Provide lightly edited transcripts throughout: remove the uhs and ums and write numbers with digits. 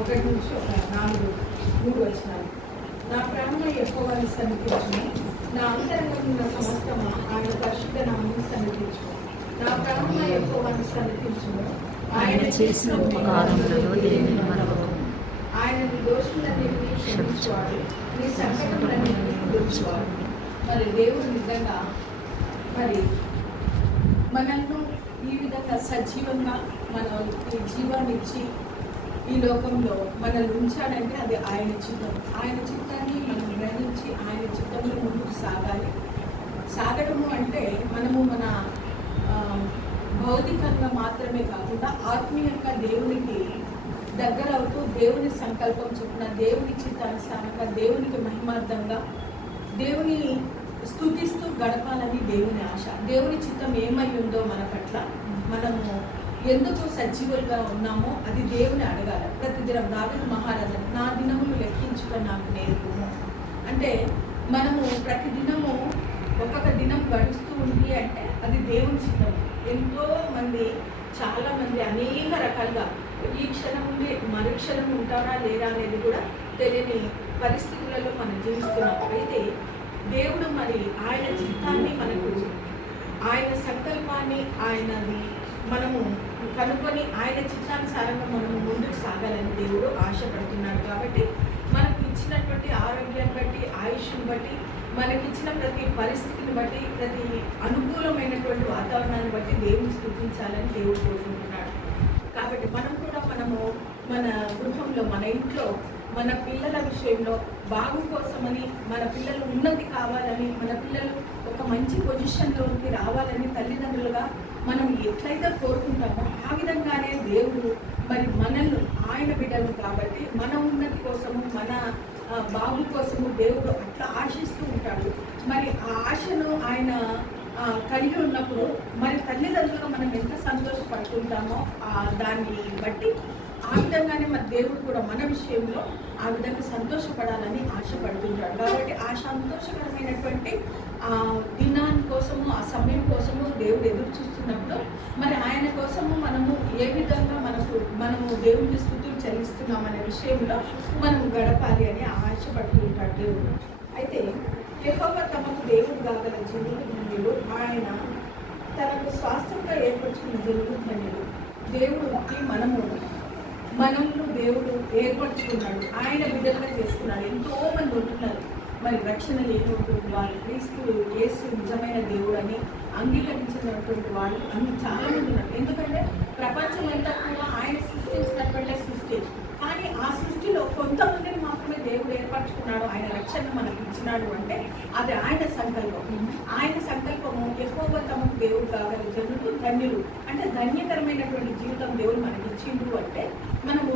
ఒకటి నుంచి ఒక 4-3 వచనాలు. నా ప్రాణం యెహోవాను సన్నిధించును, నా అంతరంగం ఉన్న సమస్తము ఆయన పరిశుద్ధ నామమును సన్నిధించును. నా ప్రాణం యెహోవాను సన్నిధించును, ఆయన చేసిన ఉపకారములను దేనిని మరవకు. ఆయన నీ దోషులన్నిటినీ క్షమించువాడు, నీ సంకటములన్నిటినీ తుడుచువాడు. మరి దేవుడు నిజంగా మరి మనల్ని ఈ విధంగా సజీవంగా మనకి జీవాన్ని ఇచ్చి ఈ లోకంలో మనల్ని ఉంచాడంటే అది ఆయన చిత్తం. ఆయన చిత్తాన్ని మనం గ్రహించి ఆయన చిత్తంలో ముందుకు సాగడము అంటే మనము మన భౌతికంగా మాత్రమే కాకుండా ఆత్మీయంగా దేవునికి దగ్గర అవుతూ దేవుని సంకల్పం చొప్పున దేవుని చిత్తానుసారంగా దేవునికి మహిమార్థంగా దేవుని స్తుతిస్తూ గడపాలని దేవుని ఆశ. దేవుని చిత్తం ఏమై ఉందో మన పట్ల మనము ఎందుకు సజీవులుగా ఉన్నామో అది దేవుని అడగాలి. ప్రతిదినం దావీదు మహారాజు నా దినములు లెక్కించుట నాకు నేర్పుము అంటే మనము ప్రతిదినము ఒక్కొక్క దినం గడుస్తూ ఉంది అంటే అది దేవుని చిత్తం. ఎంతో మంది చాలామంది అనేక రకాలుగా ఈ క్షణం ఉండి మరుక్షణం ఉంటారా లేదా అనేది కూడా తెలియని పరిస్థితులలో మనం జీవిస్తున్నాం. అయితే దేవుడు మరి ఆయన చిత్తాన్ని మనకు ఆయన సంకల్పాన్ని ఆయనది మనము కనుక్కొని ఆయన చిత్తానుసారంగా మనము ముందుకు సాగాలని దేవుడు ఆశపడుతున్నాడు. కాబట్టి మనకు ఇచ్చినటువంటి ఆరోగ్యాన్ని బట్టి ఆయుష్ని బట్టి మనకిచ్చిన ప్రతి పరిస్థితిని బట్టి ప్రతి అనుకూలమైనటువంటి వాతావరణాన్ని బట్టి దేవుని స్తుతించాలని దేవుడు కోరుకుంటున్నాడు. కాబట్టి మనం కూడా మన గృహంలో మన ఇంట్లో మన పిల్లల విషయంలో బాగు కోసమని మన పిల్లలు ఉన్నతి కావాలని మన పిల్లలు ఒక మంచి పొజిషన్లోకి రావాలని తల్లిదండ్రులుగా మనం ఎట్లయితే కోరుకుంటామో ఆ విధంగానే దేవుడు మరి మనల్ని ఆయన బిడ్డలు కాబట్టి మన ఉన్నతి కోసము మన బాగు కోసము దేవుడు అట్లా ఆశిస్తూ ఉంటాడు. మరి ఆ ఆశను ఆయన కలిగి ఉన్నప్పుడు మరి తల్లిదండ్రులుగా మనం ఎంత సంతోషపడుతుంటామో దాన్ని బట్టి ఆ విధంగానే మన దేవుడు కూడా మన విషయంలో ఆ విధంగా సంతోషపడాలని ఆశపడుతుంటాడు. కాబట్టి ఆ సంతోషకరమైనటువంటి ఆ దినాని కోసము ఆ సమయం కోసము దేవుడు ఎదురు చూస్తున్నప్పుడు మరి ఆయన కోసము మనము ఏ విధంగా మనము దేవుడికి స్తుతులు చెల్లిస్తున్నాం అనే విషయంలో మనం గడపాలి అని ఆశపడుతుంటాడు దేవుడు. అయితే యెహోవా తమకు దేవుడు కాగల జనులు ధన్యులు, ఆయన తనకు స్వాస్థ్యంగా ఏర్పరచుకున్న జనులు ధన్యులు. దేవుడికి మనల్ని దేవుడు ఏర్పరచుకున్నాడు, ఆయన బిడ్డలుగా చేసుకున్నాడు. ఎంతో మంది ఉంటున్నారు మరి రక్షణ లేనటువంటి వాళ్ళు, క్రీస్తు యేసు నిజమైన దేవుడు అని అంగీకరించినటువంటి వాళ్ళు చాలా మంది ఉన్నారు. ఎందుకంటే ప్రపంచం అంతా కూడా ఆయన సృష్టించినటువంటి సృష్టి, కానీ ఆ సృష్టిలో కొంతమందిని మాత్రమే దేవుడు ఏర్పరచుకున్నాడు, ఆయన రక్షణ మనకు ఇచ్చినాడు అంటే అది ఆయన సంకల్పం. ఆయన సంకల్పము యెహోవా తమకు దేవుడు కాగల జనులు ధన్యులు అంటే ధన్యకరమైనటువంటి జీవితం దేవుడు మనకి ఇచ్చిండు అంటే మనము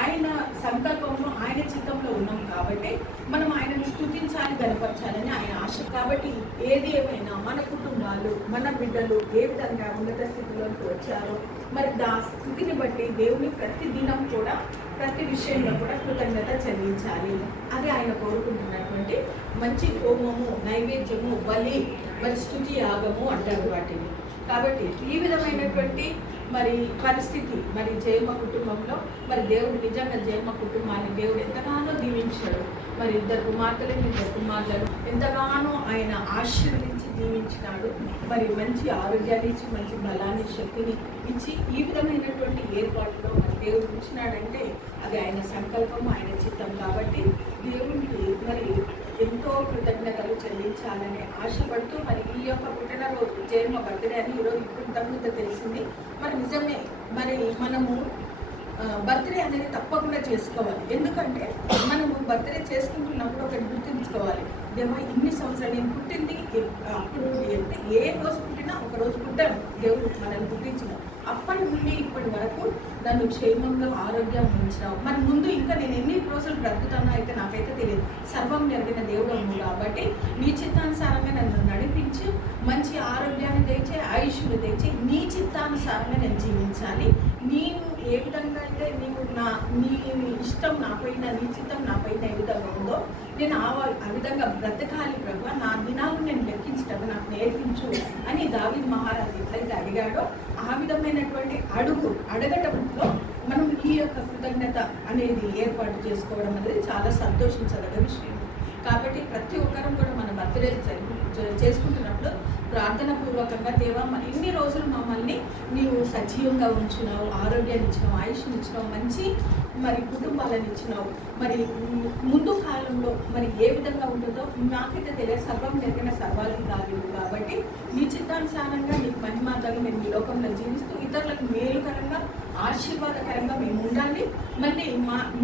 ఆయన సంకల్పంలో ఆయన చిత్తంలో ఉన్నాం కాబట్టి మనం ఆయనను స్తుతించాలి, గనపరచాలని ఆయన ఆశ. కాబట్టి ఏది ఏమైనా మన కుటుంబాలు మన బిడ్డలు ఏ విధంగా ఉన్నత స్థితిలోకి వచ్చారో మరి ఆ స్థితిని బట్టి దేవుని ప్రతి దినం కూడా ప్రతి విషయంలో కూడా కృతజ్ఞత చెల్లించాలి. అది ఆయన కోరుకుంటున్నటువంటి మంచి హోమము, నైవేద్యము, బలి, మరి స్తుతి యాగము అంటారు వాటిని. కాబట్టి ఈ విధమైనటువంటి మరి పరిస్థితి మరి జయమ్మ కుటుంబంలో మరి దేవుడు నిజంగా జయమ్మ కుటుంబాన్ని దేవుడు ఎంతగానో దీవించాడు. మరి 2 కుమార్తెలను ఎంతగానో ఆయన ఆశీర్వదించి దీవించినాడు. మరి మంచి ఆరోగ్యాన్ని ఇచ్చి మంచి బలాన్ని శక్తిని ఇచ్చి ఈ విధమైనటువంటి ఏర్పాటులో మరి దేవుడు ఉంచినాడంటే అది ఆయన సంకల్పం, ఆయన చిత్తం. కాబట్టి దేవుడికి మరి ఎంతో కృతజ్ఞతలు చెల్లించాలని ఆశపడుతూ మరి ఈ యొక్క పుట్టినరోజు జయమ్మ బర్త్డే అని ఈరోజు ఇంతకుముందు తెలిసింది. మరి నిజమే మరి మనము బర్త్డే అనేది తప్పకుండా చేసుకోవాలి. ఎందుకంటే మనము బర్త్డే చేసుకుంటున్నప్పుడు ఒకటి గుర్తుంచుకోవాలి, దేవా ఇన్ని సంవత్సరాలు నేను పుట్టింది అప్పుడు ఏ రోజు పుట్టినా ఒక రోజు పుట్టాను, దేవుడు మనల్ని పుట్టించిన అప్పటి నుండి ఇప్పటి వరకు నన్ను క్షేమంగా ఆరోగ్యం ఉంచావు. మరి ముందు ఇంకా నేను ఎన్ని రోజులు బ్రతుకుతానో అయితే నాకైతే తెలియదు. సర్వం జరిగిన దేవుడు అమ్ము కాబట్టి నీ చిత్తానుసారంగా నన్ను నడిపించి మంచి ఆరోగ్యాన్ని తెచ్చి ఆయుష్ను తెచ్చి నీ చిత్తానుసారంగా నేను జీవించాలి. నీవు ఏ విధంగా అయితే నీ ఇష్టం నాపైన నీ చిత్తం నాపైన ఏ విధంగా ఉందో నేను ఆ విధంగా బ్రతకాలి ప్రభు, నా దినాలు నేను లెక్కించటం నాకు నేర్పించు అని దావీదు మహారాజు ఎట్లయితే అడిగాడో ఆ విధమైనటువంటి అడగటంలో మనం ఈ యొక్క కృతజ్ఞత అనేది ఏర్పాటు చేసుకోవడం అనేది చాలా సంతోషించదగ్గ విషయం. కాబట్టి ప్రతి ఒక్కరం కూడా మన బర్త్డే చేసుకుంటున్నప్పుడు ప్రార్థన పూర్వకంగా దేవా ఇన్ని రోజులు మమ్మల్ని నీవు సజీవంగా ఉంచినావు, ఆరోగ్యాన్ని ఇచ్చినావు, ఆయుష్ని ఇచ్చినావు, మంచి మరి కుటుంబాలను ఇచ్చినావు. మరి ముందు కాలంలో మరి ఏ విధంగా ఉంటుందో నాకైతే తెలియదు. సర్వం జరిగిన సర్వాధికారి కాబట్టి నీ చిత్తానుసారంగా నీకు మహిమార్థంగా మేము ఈ లోకంలో జీవిస్తూ ఇతరులకు మేలుకరంగా ఆశీర్వాదకరంగా మేము ఉండాలి. మళ్ళీ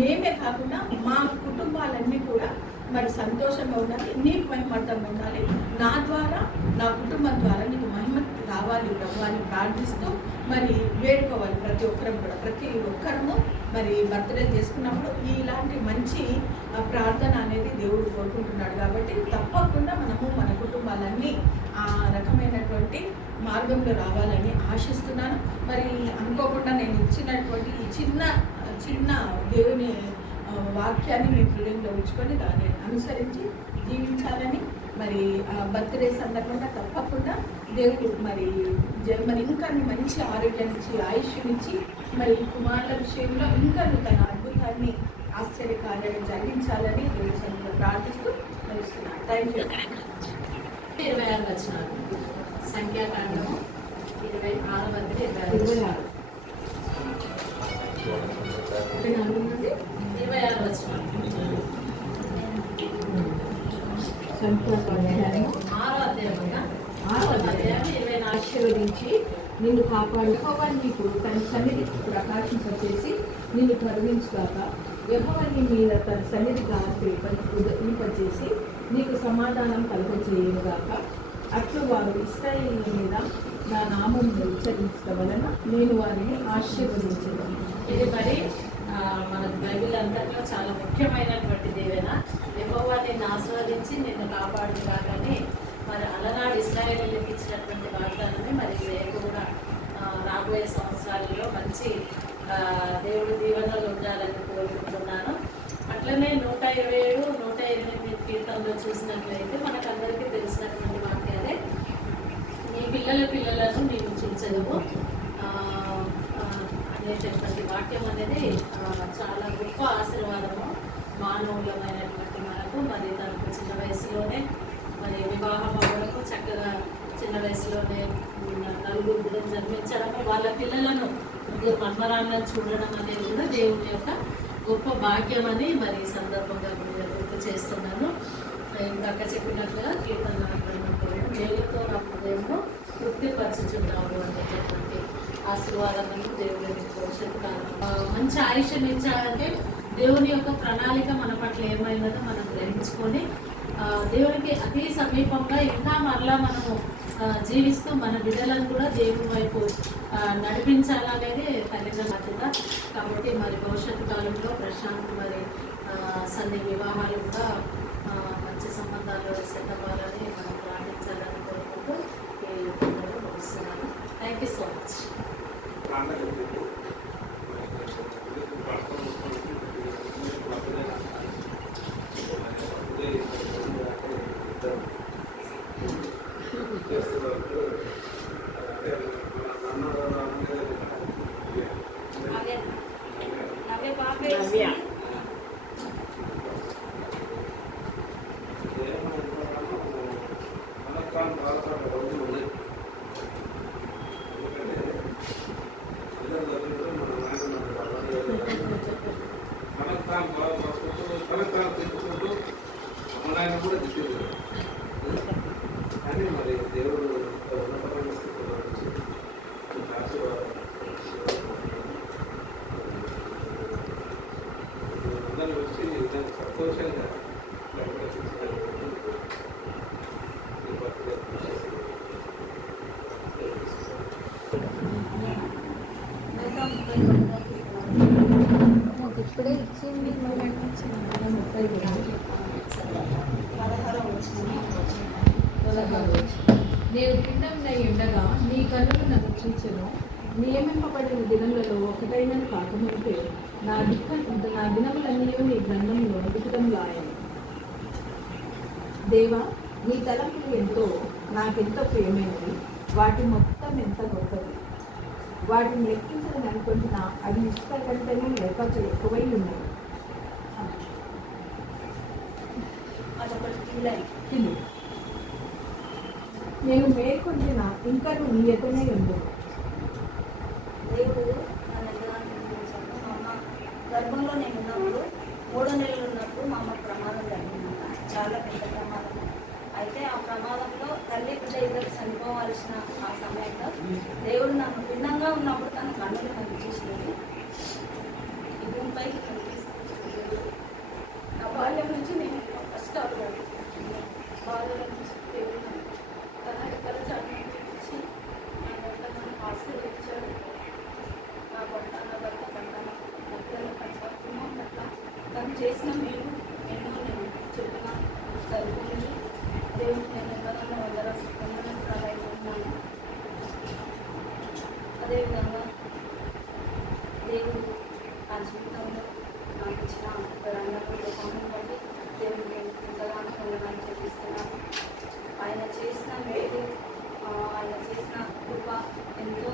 మేమే కాకుండా మా కుటుంబాలన్నీ కూడా మరి సంతోషంగా ఉండాలి, నీకు మహిమార్థంగా ఉండాలి. నా ద్వారా నా కుటుంబం ద్వారా నీకు మహిమ రావాలి ప్రభు అని ప్రార్థిస్తూ మరి వేడుకోవాలి. ప్రతి ఒక్కరం కూడా ప్రతి ఒక్కరము మరి బర్త్డే చేసుకున్నప్పుడు ఇలాంటి మంచి ప్రార్థన అనేది దేవుడు కోరుకుంటున్నాడు. కాబట్టి తప్పకుండా మనము మన కుటుంబాలన్నీ ఆ రకమైనటువంటి మార్గంలో రావాలని ఆశిస్తున్నాను. మరి అనుకోకుండా నేను ఇచ్చినటువంటి ఈ చిన్న దేవుని వాక్యాన్ని మీ హృదయంలో ఉంచుకొని దాన్ని అనుసరించి జీవించాలని మరి బర్త్డే సందర్భంగా తప్పకుండా దేవుడు మరి ఇంకా మంచి ఆరోగ్యాన్ని ఇచ్చి ఆయుష్నిచ్చి మరి కుమారుల విషయంలో ఇంకా తన అద్భుతాన్ని ఆశ్చర్యకార్యాన్ని జరిగించాలని దేవుడి సన్నిధిలో ప్రార్థిస్తూ నడుస్తున్నాను. Thank you. 26 వచనాలు సంఖ్యాకాండము 26 26 ఆశీర్వదించి నిన్ను కాపాడుకోవాలి. నీకు తన సన్నిధి ప్రకాశింపచేసి నిన్ను కరుణించుగాక. యెహోవాని మీద తన సన్నిధి ఉదయింపచేసి నీకు సమాధానం కలుగజేయుగాక. అట్లు వారు ఇశ్రాయేలు మీద నా నామం ఉచ్చరించడం వలన నేను వారిని ఆశీర్వదించను. ఇది మరి మన బైబిల్ అంతట్లో చాలా ముఖ్యమైనటువంటి దేవేన. యెహోవా నిన్ను ఆశీర్వదించి నిన్ను కాపాడుగాకని మరి అలనాడు ఇశ్రాయేలీయులకు ఇచ్చినటువంటి వాగ్దానమే మరి రేపు కూడా రాబోయే సంవత్సరాలలో మంచి దేవుడి దీవెనలు ఉండాలని కోరుకుంటున్నాను. అట్లనే 127, 128 కీర్తనలో చూసినట్లయితే మనకందరికీ తెలిసినటువంటి వాక్యాలే. నీ పిల్లలను నీవు చూచెదవు అనేటటువంటి వాక్యం అనేది చాలా గొప్ప ఆశీర్వాదము మానవులమైనటువంటి మనకు. మరి తనకు చిన్న వయసులోనే మరి వివాహం అవ్వడము, చక్కగా చిన్న వయసులోనే నలుగురు బిడ్డలు జన్మించడము, వాళ్ళ పిల్లలను ముగ్గురు మన్మరాళ్ళను చూడడం అనేది కూడా దేవుని యొక్క గొప్ప భాగ్యం అని మరి ఈ సందర్భంగా గుర్తు చేస్తున్నాను. ఇందాక చెప్పినట్లుగా కీర్తన మేలుతో నా హృదయంలో తృప్తిపరచుచున్నాము అనేటటువంటి ఆశీర్వాదాలను దేవుని భవిష్యత్తు కాలం మంచి ఆయుష్యం ఇచ్చాడంటే దేవుని యొక్క ప్రణాళిక మన పట్ల ఏమైనదో మనం గ్రహించుకొని దేవునికి అతి సమీపంగా ఇంకా మరలా మనము జీవిస్తూ మన బిడ్డలను కూడా దేవుని వైపు నడిపించాలనేది తల్లిదండ్రుల. కాబట్టి మరి భవిష్యత్తు కాలంలో ప్రశాంత్ మరి సన్ని వివాహాలు కూడా మంచి సంబంధాలు సెట్ అవ్వాలని మనం ప్రార్థించాలని కోరుకుంటూ ఈ ముగిస్తున్నాను. Thank you so much. కూడా దిక్కు కానీ మరి దేవుడు ఉన్నతమైన స్థితిలో నుంచి అందరూ వచ్చి దాన్ని సంతోషంగా ఇప్పుడే ఇచ్చింది నేను పిండంగా ఉండగా నీ కన్నులు నన్ను చూచెను. నియమింపబడిన దినములలో ఒకటైన కాకముందే నా దినములన్నీ నీ గ్రంథంలో లిఖితంలో ఆయను. దేవా, నీ తలంపులు ఎంతో నాకెంతో ప్రియమైనవి, వాటి మొత్తం ఎంత గొప్పది. వాటిని లెక్కించదని అనుకుంటున్నా అవి ఇసుక కంటేనే ఎక్కువై ఉన్నాయి. అదొకటి కింద ఇది నేను మేల్కొంటున్న ఇంకా నీ ఎదునే ఉంది. దేవుడు నన్ను ఎంతగానో ప్రేమించాడు. మా అమ్మ గర్భంలో నేను ఉన్నప్పుడు 3 నెలలు ఉన్నప్పుడు మా అమ్మకు ప్రమాదం జరిగిందంట. చాలా పెద్ద ప్రమాదం. అయితే ఆ ప్రమాదంలో తల్లి బిడ్డ ఇద్దరు చనిపోవాల్సిన ఆ సమయంలో దేవుడు నన్ను భిన్నంగా ఉన్నప్పుడు తన కన్నులు కనిపించేసినది. ఈ భూమిపైకి కనిపిస్తుంది. నా బాల్యం నుంచి నేను కష్టాలు బాల్యం నుంచి దేవుడు తన ఎక్కడ చనిపించి నా భర్త నన్ను ఆశీర్వదించాడు. నా భర్త పట్ల నా పిల్లల పట్ల కుటుంబం పట్ల తను చేసిన మేలు ఎన్నో నేను చెప్పిన చదువుకుని దేవుడికి నేను ఎంతగానో వందనాలు అదేవిధంగా దేవుడు నా జీవితంలో నాకు ఇచ్చిన రంగంలో లోపాలను బట్టి దేవుడు నేను ఎంతగానో వందనాలు చెల్లిస్తున్నాను. ఆయన చేసిన మేలు, ఆయన చేసిన కృప ఎంతో